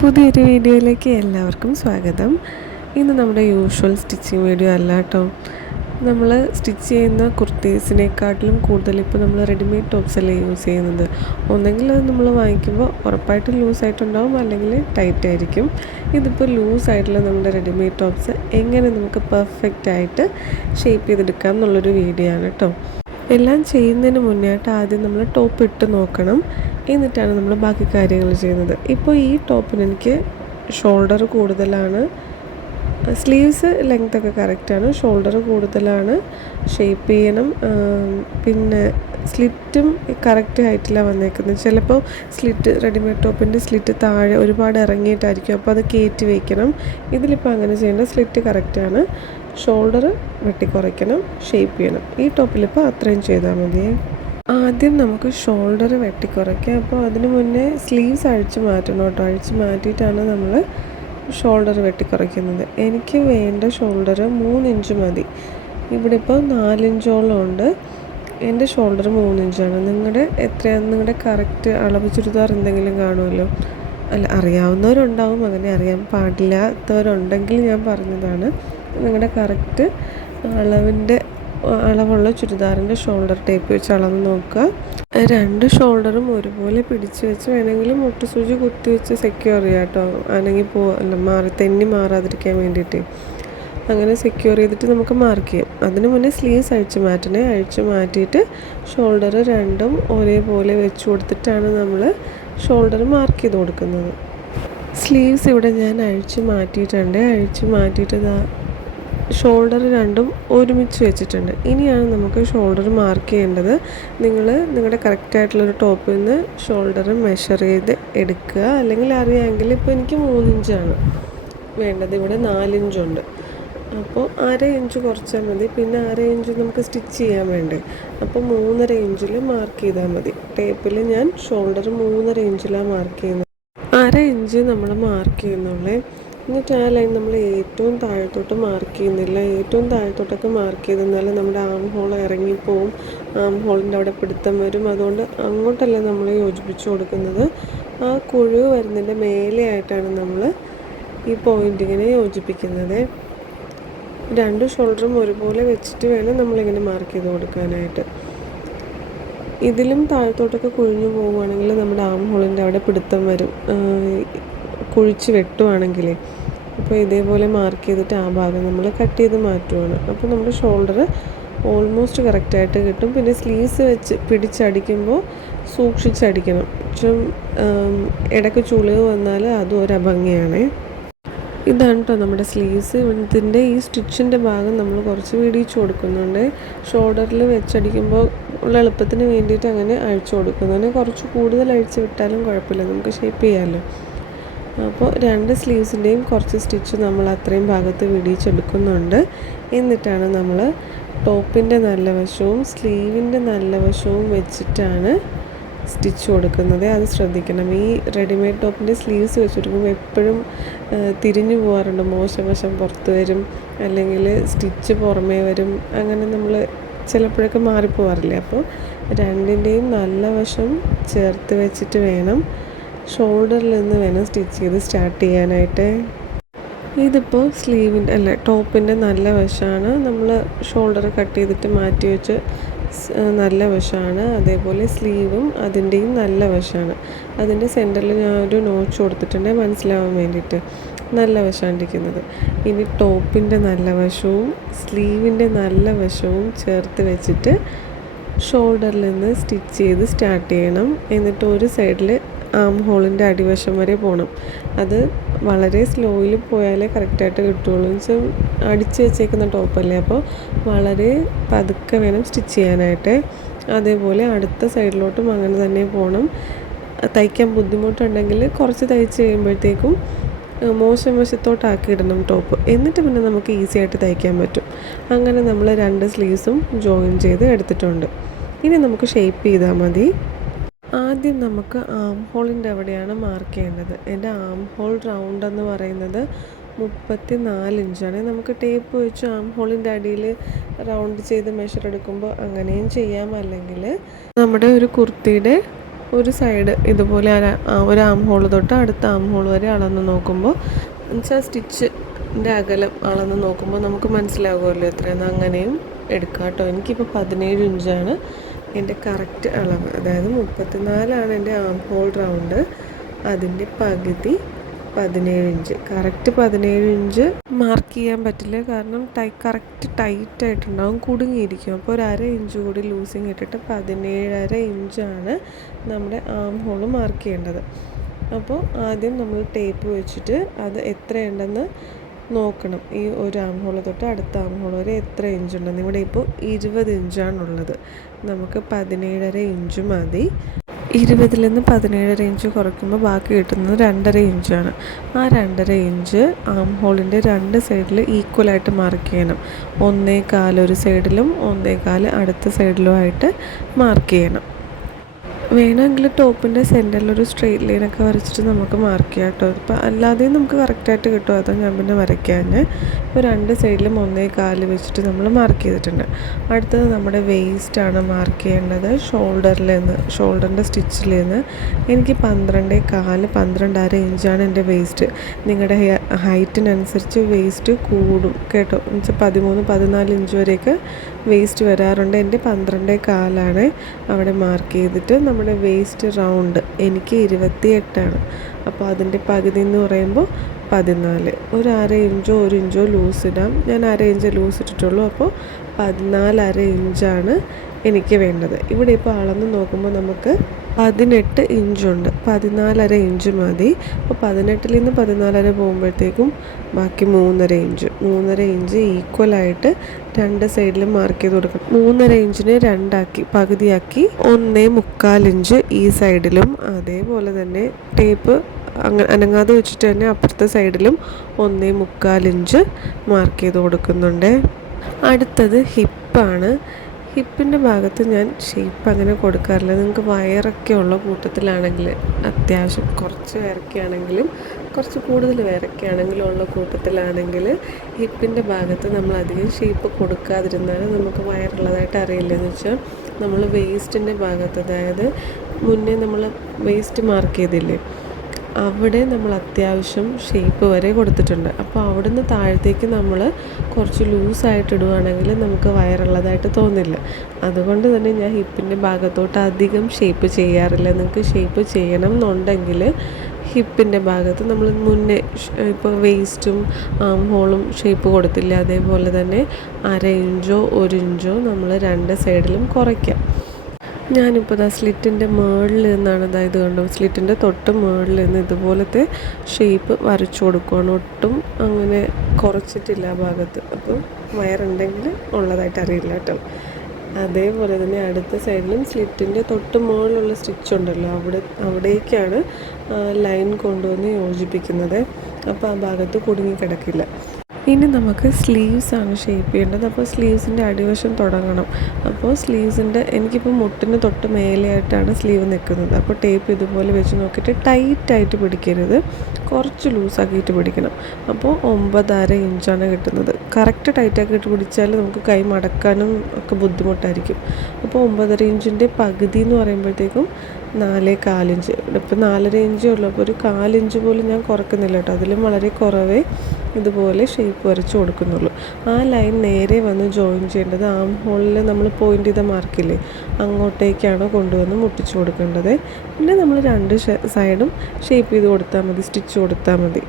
പുതിയൊരു വീഡിയോയിലേക്ക് എല്ലാവർക്കും സ്വാഗതം. ഇന്ന് നമ്മുടെ യൂഷ്വൽ സ്റ്റിച്ചിങ് വീഡിയോ അല്ല കേട്ടോ. നമ്മൾ സ്റ്റിച്ച് ചെയ്യുന്ന കുർത്തീസിനെക്കാട്ടിലും കൂടുതൽ ഇപ്പോൾ നമ്മൾ റെഡിമെയ്ഡ് ടോപ്സ് അല്ലേ യൂസ് ചെയ്യുന്നത്. ഒന്നെങ്കിൽ അത് നമ്മൾ വാങ്ങിക്കുമ്പോൾ ഉറപ്പായിട്ടും ലൂസായിട്ടുണ്ടാവും, അല്ലെങ്കിൽ ടൈറ്റ് ആയിരിക്കും. ഇതിപ്പോൾ ലൂസായിട്ടുള്ള നമ്മുടെ റെഡിമെയ്ഡ് ടോപ്സ് എങ്ങനെ നമുക്ക് പെർഫെക്റ്റ് ആയിട്ട് ഷേപ്പ് ചെയ്തെടുക്കാം എന്നുള്ളൊരു വീഡിയോ ആണ് കേട്ടോ. എല്ലാം ചെയ്യുന്നതിന് മുന്നേയായിട്ട് ആദ്യം നമ്മൾ ടോപ്പ് ഇട്ട് നോക്കണം, എന്നിട്ടാണ് നമ്മൾ ബാക്കി കാര്യങ്ങൾ ചെയ്യുന്നത്. ഇപ്പോൾ ഈ ടോപ്പിന് എനിക്ക് ഷോൾഡർ കൂടുതലാണ്, സ്ലീവ്സ് ലെങ്ത്തൊക്കെ കറക്റ്റാണ്, ഷോൾഡർ കൂടുതലാണ്, ഷേപ്പ് ചെയ്യണം. പിന്നെ സ്ലിറ്റും കറക്റ്റ് ഹൈറ്റിലാണ് വന്നേക്കുന്നത്. ചിലപ്പോൾ സ്ലിറ്റ് റെഡിമെയ്ഡ് ടോപ്പിൻ്റെ സ്ലിറ്റ് താഴെ ഒരുപാട് ഇറങ്ങിയിട്ടായിരിക്കും, അപ്പോൾ അത് കയറ്റി വയ്ക്കണം. ഇതിലിപ്പോൾ അങ്ങനെ ചെയ്യേണ്ട, സ്ലിറ്റ് കറക്റ്റാണ്, ഷോൾഡർ വെട്ടിക്കുറയ്ക്കണം, ഷേപ്പ് ചെയ്യണം. ഈ ടോപ്പിലിപ്പോൾ അത്രയും ചെയ്താൽ മതിയേ. ആദ്യം നമുക്ക് ഷോൾഡർ വെട്ടിക്കുറയ്ക്കാം. അപ്പോൾ അതിന് മുന്നേ സ്ലീവ്സ് അഴിച്ച് മാറ്റണം കേട്ടോ. അഴിച്ച് മാറ്റിയിട്ടാണ് നമ്മൾ ഷോൾഡർ വെട്ടിക്കുറയ്ക്കുന്നത്. എനിക്ക് വേണ്ട ഷോൾഡർ 3 ഇഞ്ച് മതി. ഇവിടെ ഇപ്പോൾ 4 ഇഞ്ചോളം ഉണ്ട്. എൻ്റെ ഷോൾഡർ 3 ഇഞ്ചാണ്. നിങ്ങളുടെ എത്രയാണ്, നിങ്ങളുടെ കറക്റ്റ് അളവ് ചുരിദാർ എന്തെങ്കിലും കാണുമല്ലോ, അല്ല അറിയാവുന്നവരുണ്ടാവും, അങ്ങനെ അറിയാൻ പാടില്ലാത്തവരുണ്ടെങ്കിൽ ഞാൻ പറഞ്ഞതാണ്. നിങ്ങളുടെ കറക്റ്റ് അളവുള്ള ചുരിദാറിൻ്റെ ഷോൾഡർ ടേപ്പ് വെച്ച് അളന്ന് നോക്കുക. 2 ഷോൾഡറും ഒരുപോലെ പിടിച്ച് വെച്ച് വേണമെങ്കിൽ മുട്ടുസൂചി കുത്തി വെച്ച് സെക്യൂർ ചെയ്യുക കേട്ടോ. അല്ലെങ്കിൽ തെന്നി മാറാതിരിക്കാൻ വേണ്ടിയിട്ട് അങ്ങനെ സെക്യൂർ ചെയ്തിട്ട് നമുക്ക് മാർക്ക് ചെയ്യാം. അതിന് മുന്നേ സ്ലീവ്സ് അഴിച്ച് മാറ്റിയിട്ട് ഷോൾഡർ രണ്ടും ഒരേപോലെ വെച്ച് കൊടുത്തിട്ടാണ് നമ്മൾ ഷോൾഡർ മാർക്ക് ചെയ്ത് കൊടുക്കുന്നത്. സ്ലീവ്സ് ഇവിടെ ഞാൻ അഴിച്ച് മാറ്റിയിട്ട് ഷോൾഡർ രണ്ടും ഒരുമിച്ച് വെച്ചിട്ടുണ്ട്. ഇനിയാണ് നമുക്ക് ഷോൾഡർ മാർക്ക് ചെയ്യേണ്ടത്. നിങ്ങളുടെ കറക്റ്റായിട്ടുള്ളൊരു ടോപ്പിൽ നിന്ന് ഷോൾഡർ മെഷർ ചെയ്ത് എടുക്കുക. അല്ലെങ്കിൽ അറിയാമെങ്കിൽ ഇപ്പോൾ എനിക്ക് 3 ഇഞ്ചാണ് വേണ്ടത്, ഇവിടെ 4 ഇഞ്ചുണ്ട്. അപ്പോൾ 1/2 ഇഞ്ച് കുറച്ചാൽ മതി. പിന്നെ 1/2 ഇഞ്ച് നമുക്ക് സ്റ്റിച്ച് ചെയ്യാൻ വേണ്ടേ, അപ്പോൾ 3.5 ഇഞ്ചിൽ മാർക്ക് ചെയ്താൽ മതി. ടേപ്പിൽ ഞാൻ ഷോൾഡർ 3.5 ഇഞ്ചിലാണ് മാർക്ക് ചെയ്യുന്നത്. 1/2 ഇഞ്ച് നമ്മൾ മാർക്ക് ചെയ്യുന്നുള്ളേ. എന്നിട്ട് ആ ലൈൻ നമ്മൾ ഏറ്റവും താഴത്തോട്ട് മാർക്ക് ചെയ്യുന്നില്ല. ഏറ്റവും താഴത്തോട്ടൊക്കെ മാർക്ക് ചെയ്തെന്നാൽ നമ്മുടെ ആം ഹോൾ ഇറങ്ങിപ്പോവും, ആം ഹോളിൻ്റെ അവിടെ പിടുത്തം വരും. അതുകൊണ്ട് അങ്ങോട്ടല്ല നമ്മൾ യോജിപ്പിച്ച് കൊടുക്കുന്നത്. ആ കുഴിവ് വരുന്നതിൻ്റെ മേലെയായിട്ടാണ് നമ്മൾ ഈ പോയിൻറ്റിങ്ങിനെ യോജിപ്പിക്കുന്നത്. 2 ഷോൾഡറും ഒരുപോലെ വെച്ചിട്ട് വേണം നമ്മളിങ്ങനെ മാർക്ക് ചെയ്ത് കൊടുക്കാനായിട്ട്. ഇതിലും താഴത്തോട്ടൊക്കെ കുഴിഞ്ഞു പോവുകയാണെങ്കിൽ നമ്മുടെ ആം ഹോളിൻ്റെ അവിടെ പിടുത്തം വരും, കുഴിച്ച് വെട്ടുവാണെങ്കിൽ. അപ്പോൾ ഇതേപോലെ മാർക്ക് ചെയ്തിട്ട് ആ ഭാഗം നമ്മൾ കട്ട് ചെയ്ത് മാറ്റുവാണ്. അപ്പോൾ നമ്മുടെ ഷോൾഡർ ഓൾമോസ്റ്റ് കറക്റ്റായിട്ട് കിട്ടും. പിന്നെ സ്ലീവ്സ് വെച്ച് പിടിച്ചടിക്കുമ്പോൾ സൂക്ഷിച്ചടിക്കണം. ഇടയ്ക്ക് ചുളിവ് വന്നാൽ അതും ഒരു അഭംഗിയാണേ. ഇതാണ് കേട്ടോ നമ്മുടെ സ്ലീവ്സ്. ഇതിൻ്റെ ഈ സ്റ്റിച്ചിൻ്റെ ഭാഗം നമ്മൾ കുറച്ച് വീടിച്ച് കൊടുക്കുന്നുണ്ട്. ഷോൾഡറിൽ വെച്ചടിക്കുമ്പോൾ ഉള്ള എളുപ്പത്തിന് വേണ്ടിയിട്ട് അങ്ങനെ അഴിച്ചു കൊടുക്കുന്നതിന് കുറച്ച് കൂടുതൽ അഴിച്ച് വിട്ടാലും കുഴപ്പമില്ല, നമുക്ക് ഷേപ്പ് ചെയ്യാമല്ലോ. അപ്പോൾ 2 സ്ലീവ്സിൻ്റെയും കുറച്ച് സ്റ്റിച്ച് നമ്മൾ അത്രയും ഭാഗത്ത് വിടിയിച്ചെടുക്കുന്നുണ്ട്. എന്നിട്ടാണ് നമ്മൾ ടോപ്പിൻ്റെ നല്ല വശവും സ്ലീവിൻ്റെ നല്ല വശവും വെച്ചിട്ടാണ് സ്റ്റിച്ച് കൊടുക്കുന്നത്. അത് ശ്രദ്ധിക്കണം. ഈ റെഡിമെയ്ഡ് ടോപ്പിൻ്റെ സ്ലീവ്സ് വെച്ചെടുക്കുമ്പോൾ എപ്പോഴും തിരിഞ്ഞു പോകാറുണ്ട്. മോശം വശം പുറത്ത് വരും, അല്ലെങ്കിൽ സ്റ്റിച്ച് പുറമേ വരും. അങ്ങനെ നമ്മൾ ചിലപ്പോഴൊക്കെ മാറിപ്പോവാറില്ലേ. അപ്പോൾ 2ൻ്റെയും നല്ല വശം ചേർത്ത് വെച്ചിട്ട് വേണം ഷോൾഡറിൽ നിന്ന് വേണം സ്റ്റിച്ച് ചെയ്ത് സ്റ്റാർട്ട് ചെയ്യാനായിട്ട്. ഇതിപ്പോൾ ടോപ്പിൻ്റെ നല്ല വശമാണ്. നമ്മൾ ഷോൾഡർ കട്ട് ചെയ്തിട്ട് മാറ്റി വെച്ച് നല്ല വശമാണ്. അതേപോലെ സ്ലീവും അതിൻ്റെയും നല്ല വശമാണ്. അതിൻ്റെ സെൻറ്ററിൽ ഞാനൊരു നോച്ച് കൊടുത്തിട്ടുണ്ട് മനസ്സിലാവാൻ വേണ്ടിയിട്ട്. നല്ല വശമാണ്ടിരിക്കുന്നത്. ഇനി ടോപ്പിൻ്റെ നല്ല വശവും സ്ലീവിൻ്റെ നല്ല വശവും ചേർത്ത് വെച്ചിട്ട് ഷോൾഡറിൽ നിന്ന് സ്റ്റിച്ച് ചെയ്ത് സ്റ്റാർട്ട് ചെയ്യണം. എന്നിട്ട് ഒരു സൈഡിൽ ആം ഹോളിൻ്റെ അടിവശം വരെ പോകണം. അത് വളരെ സ്ലോയിൽ പോയാലേ കറക്റ്റായിട്ട് കിട്ടുള്ളൂ. വെച്ചാൽ അടിച്ച് വെച്ചേക്കുന്ന ടോപ്പല്ലേ, അപ്പോൾ വളരെ പതുക്കെ വേണം സ്റ്റിച്ച് ചെയ്യാനായിട്ട്. അതേപോലെ അടുത്ത സൈഡിലോട്ടും അങ്ങനെ തന്നെ പോകണം. തയ്ക്കാൻ ബുദ്ധിമുട്ടുണ്ടെങ്കിൽ കുറച്ച് തയ്ച്ച് കഴിയുമ്പോഴത്തേക്കും മോശം വശത്തോട്ടാക്കി ഇടണം ടോപ്പ്. എന്നിട്ട് പിന്നെ നമുക്ക് ഈസി ആയിട്ട് തയ്ക്കാൻ പറ്റും. അങ്ങനെ നമ്മൾ 2 സ്ലീവ്സും ജോയിൻ ചെയ്ത് എടുത്തിട്ടുണ്ട്. ഇനി നമുക്ക് ഷേപ്പ് ചെയ്താൽ മതി. ആദ്യം നമുക്ക് ആം ഹോളിൻ്റെ അവിടെയാണ് മാർക്ക് ചെയ്യേണ്ടത്. എൻ്റെ ആം ഹോൾ റൗണ്ട് എന്ന് പറയുന്നത് 34 ഇഞ്ചാണ്. നമുക്ക് ടേപ്പ് വെച്ച് ആം ഹോളിൻ്റെ അടിയിൽ റൗണ്ട് ചെയ്ത് മെഷർ എടുക്കുമ്പോൾ അങ്ങനെയും ചെയ്യാം. അല്ലെങ്കിൽ നമ്മുടെ ഒരു കുർത്തിയുടെ ഒരു സൈഡ് ഇതുപോലെ ഒരു ആം ഹോൾ തൊട്ട് അടുത്ത ആം ഹോൾ വരെ അളന്ന് നോക്കുമ്പോൾ എന്നുവെച്ചാൽ സ്റ്റിച്ചിൻ്റെ അകലം അളന്ന് നോക്കുമ്പോൾ നമുക്ക് മനസ്സിലാകുമല്ലോ എത്രയെന്ന്. അങ്ങനെയും എടുക്കാം കേട്ടോ. എനിക്കിപ്പോൾ 17 ഇഞ്ചാണ് എൻ്റെ കറക്റ്റ് അളവ്. അതായത് 34 എൻ്റെ ആം ഹോൾ റൗണ്ട്, അതിൻ്റെ പകുതി 17 ഇഞ്ച്. കറക്റ്റ് 17 ഇഞ്ച് മാർക്ക് ചെയ്യാൻ പറ്റില്ല, കാരണം കറക്റ്റ് ടൈറ്റായിട്ടുണ്ടാവും, കുടുങ്ങിയിരിക്കും. അപ്പോൾ ഒരു 1/2 ഇഞ്ച് കൂടി ലൂസിങ് ഇട്ടിട്ട് 17.5 ഇഞ്ചാണ് നമ്മുടെ ആം ഹോൾ മാർക്ക് ചെയ്യേണ്ടത്. അപ്പോൾ ആദ്യം നമ്മൾ ടേപ്പ് വെച്ചിട്ട് അത് എത്രയുണ്ടെന്ന് നോക്കണം. ഈ ഒരു ആം ഹോൾ തൊട്ട് അടുത്ത ആം ഹോൾ വരെ എത്ര ഇഞ്ചുണ്ടെന്ന്. ഇവിടെ ഇപ്പോൾ 20 ഇഞ്ചാണുള്ളത്. നമുക്ക് 17.5 ഇഞ്ച് മതി. 20-ൽ നിന്ന് 17.5 ഇഞ്ച് കുറയ്ക്കുമ്പോൾ ബാക്കി കിട്ടുന്നത് 2.5 ഇഞ്ചാണ്. ആ 2.5 ഇഞ്ച് ആം ഹോളിൻ്റെ 2 സൈഡിൽ ഈക്വലായിട്ട് മാർക്ക് ചെയ്യണം. 1.25 ഒരു സൈഡിലും 1.25 അടുത്ത സൈഡിലുമായിട്ട് മാർക്ക് ചെയ്യണം. വേണമെങ്കിൽ ടോപ്പിൻ്റെ സെൻറ്ററിലൊരു സ്ട്രെയിറ്റ് ലൈനൊക്കെ വരച്ചിട്ട് നമുക്ക് മാർക്ക് ചെയ്യാം കേട്ടോ. ഇപ്പം അല്ലാതെയും നമുക്ക് കറക്റ്റായിട്ട് കിട്ടും. അതാ ഞാൻ പിന്നെ വരയ്ക്കാൻ. ഇപ്പോൾ 2 സൈഡിലും 1.25 വെച്ചിട്ട് നമ്മൾ മാർക്ക് ചെയ്തിട്ടുണ്ട്. അടുത്തത് നമ്മുടെ വേസ്റ്റാണ് മാർക്ക് ചെയ്യേണ്ടത്. ഷോൾഡറിൻ്റെ സ്റ്റിച്ചിൽ നിന്ന് എനിക്ക് 12.25 12.5 ഇഞ്ചാണ് എൻ്റെ വേസ്റ്റ്. നിങ്ങളുടെ ഹൈറ്റിനനുസരിച്ച് വേസ്റ്റ് കൂടും കേട്ടോ. എന്നുവെച്ചാൽ 13-14 ഇഞ്ച് വരെയൊക്കെ വേസ്റ്റ് വരാറുണ്ട്. എൻ്റെ 12.25 അവിടെ മാർക്ക് ചെയ്തിട്ട് നമ്മുടെ വേസ്റ്റ് റൗണ്ട് എനിക്ക് 28ആണ്. അപ്പോൾ അതിൻ്റെ പകുതി എന്ന് പറയുമ്പോൾ 14. ഒരു 1/2 ഇഞ്ചോ 1 ഇഞ്ചോ ലൂസ് ഇടാം. ഞാൻ 1/2 ഇഞ്ച് ലൂസ് ഇട്ടിട്ടുള്ളൂ. അപ്പോൾ 14.5 ഇഞ്ചാണ് എനിക്ക് വേണ്ടത്. ഇവിടെ ഇപ്പോൾ അളന്ന് നോക്കുമ്പോൾ നമുക്ക് 18 ഇഞ്ചുണ്ട്. 14.5 ഇഞ്ച് മതി. അപ്പോൾ 18-ൽ നിന്ന് 14.5 പോകുമ്പോഴത്തേക്കും ബാക്കി 3.5 ഇഞ്ച് ഈക്വലായിട്ട് 2 സൈഡിലും മാർക്ക് ചെയ്ത് കൊടുക്കണം. 3.5 ഇഞ്ചിനെ 2 പകുതിയാക്കി 1.25 ഇഞ്ച് ഈ സൈഡിലും, അതേപോലെ തന്നെ ടേപ്പ് അനങ്ങാതെ വെച്ചിട്ട് തന്നെ അപ്പുറത്തെ സൈഡിലും 1.25 ഇഞ്ച് മാർക്ക് ചെയ്ത് കൊടുക്കുന്നുണ്ട്. അടുത്തത് ഹിപ്പാണ്. ഹിപ്പിൻ്റെ ഭാഗത്ത് ഞാൻ ഷേപ്പ് അങ്ങനെ കൊടുക്കാറില്ല. നിങ്ങൾക്ക് വയറൊക്കെ ഉള്ള കൂട്ടത്തിലാണെങ്കിൽ, അത്യാവശ്യം കുറച്ച് വയറൊക്കെയാണെങ്കിലും കുറച്ച് കൂടുതൽ വയറൊക്കെയാണെങ്കിലും ഉള്ള കൂട്ടത്തിലാണെങ്കിൽ ഹിപ്പിൻ്റെ ഭാഗത്ത് നമ്മൾ അധികം ഷേപ്പ് കൊടുക്കാതിരുന്നാൽ നമുക്ക് വയറുള്ളതായിട്ട് അറിയില്ല. എന്ന് വെച്ചാൽ നമ്മൾ വേസ്റ്റിൻ്റെ ഭാഗത്ത്, അതായത് മുന്നേ നമ്മൾ വേസ്റ്റ് മാർക്ക് ചെയ്തില്ലേ, അവിടെ നമ്മൾ അത്യാവശ്യം ഷേപ്പ് വരെ കൊടുത്തിട്ടുണ്ട്. അപ്പോൾ അവിടുന്ന് താഴത്തേക്ക് നമ്മൾ കുറച്ച് ലൂസായിട്ട് ഇടുകയാണെങ്കിൽ നമുക്ക് വയറുള്ളതായിട്ട് തോന്നില്ല. അതുകൊണ്ട് തന്നെ ഞാൻ ഹിപ്പിൻ്റെ ഭാഗത്തോട്ട് അധികം ഷേപ്പ് ചെയ്യാറില്ല. നിങ്ങൾക്ക് ഷേപ്പ് ചെയ്യണം എന്നുണ്ടെങ്കിൽ ഹിപ്പിൻ്റെ ഭാഗത്ത് നമ്മൾ മുന്നേ ഇപ്പോൾ വേസ്റ്റും ആം ഹോളും ഷേപ്പ് കൊടുത്തില്ല, അതേപോലെ തന്നെ 1/2 ഇഞ്ചോ 1 ഇഞ്ചോ നമ്മൾ 2 സൈഡിലും കുറയ്ക്കാം. ഞാനിപ്പോൾ സ്ലിറ്റിൻ്റെ മുകളിൽ നിന്നാണ് ഇത് കണ്ടോ, സ്ലിറ്റിൻ്റെ തൊട്ട് മുകളിൽ നിന്ന് ഇതുപോലത്തെ ഷേപ്പ് വരച്ചു കൊടുക്കുകയാണ്. ഒട്ടും അങ്ങനെ കുറച്ചിട്ടില്ല ആ ഭാഗത്ത്. അപ്പോൾ വയറുണ്ടെങ്കിൽ ഉള്ളതായിട്ട് അറിയില്ല കേട്ടോ. അതേപോലെ തന്നെ അടുത്ത സൈഡിലും സ്ലിറ്റിൻ്റെ തൊട്ട് മുകളിലുള്ള സ്റ്റിച്ച് ഉണ്ടല്ലോ, അവിടേക്കാണ് ലൈൻ കൊണ്ടുവന്ന് യോജിപ്പിക്കുന്നത്. അപ്പോൾ ആ ഭാഗത്ത് കുടുങ്ങി കിടക്കില്ല. ഇനി നമുക്ക് സ്ലീവ്സാണ് ഷേപ്പ് ചെയ്യേണ്ടത്. അപ്പോൾ സ്ലീവ്സിൻ്റെ അടിവശം തുടങ്ങണം. അപ്പോൾ സ്ലീവ്സിൻ്റെ എനിക്കിപ്പോൾ മുട്ടിന് തൊട്ട് മേലെയായിട്ടാണ് സ്ലീവ് നിൽക്കുന്നത്. അപ്പോൾ ടേപ്പ് ഇതുപോലെ വെച്ച് നോക്കിയിട്ട് ടൈറ്റായിട്ട് പിടിക്കരുത്, കുറച്ച് ലൂസാക്കിയിട്ട് പിടിക്കണം. അപ്പോൾ 9.5 ഇഞ്ചാണ് കിട്ടുന്നത്. കറക്റ്റ് ടൈറ്റാക്കിയിട്ട് പിടിച്ചാൽ നമുക്ക് കൈ മടക്കാനും ഒക്കെ ബുദ്ധിമുട്ടായിരിക്കും. അപ്പോൾ 9.5 ഇഞ്ചിൻ്റെ പകുതി എന്ന് പറയുമ്പോഴത്തേക്കും 4.25 ഇഞ്ച്. ഇപ്പോൾ 4.5 ഇഞ്ചേ ഉള്ളൂ. അപ്പോൾ ഒരു 4 ഇഞ്ച് പോലും ഞാൻ കുറക്കുന്നില്ല കേട്ടോ. അതിലും വളരെ കുറവേ ഇതുപോലെ ഷേപ്പ് വരച്ച് കൊടുക്കുന്നുള്ളൂ. ആ ലൈൻ നേരെ വന്ന് ജോയിൻ ചെയ്യേണ്ടത് ആം ഹോളിൽ നമ്മൾ പോയിൻ്റ് ചെയ്ത മാർക്കില്ലേ, അങ്ങോട്ടേക്കാണ് കൊണ്ടുവന്ന് മുട്ടിച്ച് കൊടുക്കേണ്ടത്. പിന്നെ നമ്മൾ 2 സൈഡും ഷേപ്പ് ചെയ്ത് കൊടുത്താൽ മതി, സ്റ്റിച്ച് കൊടുത്താൽ മതി.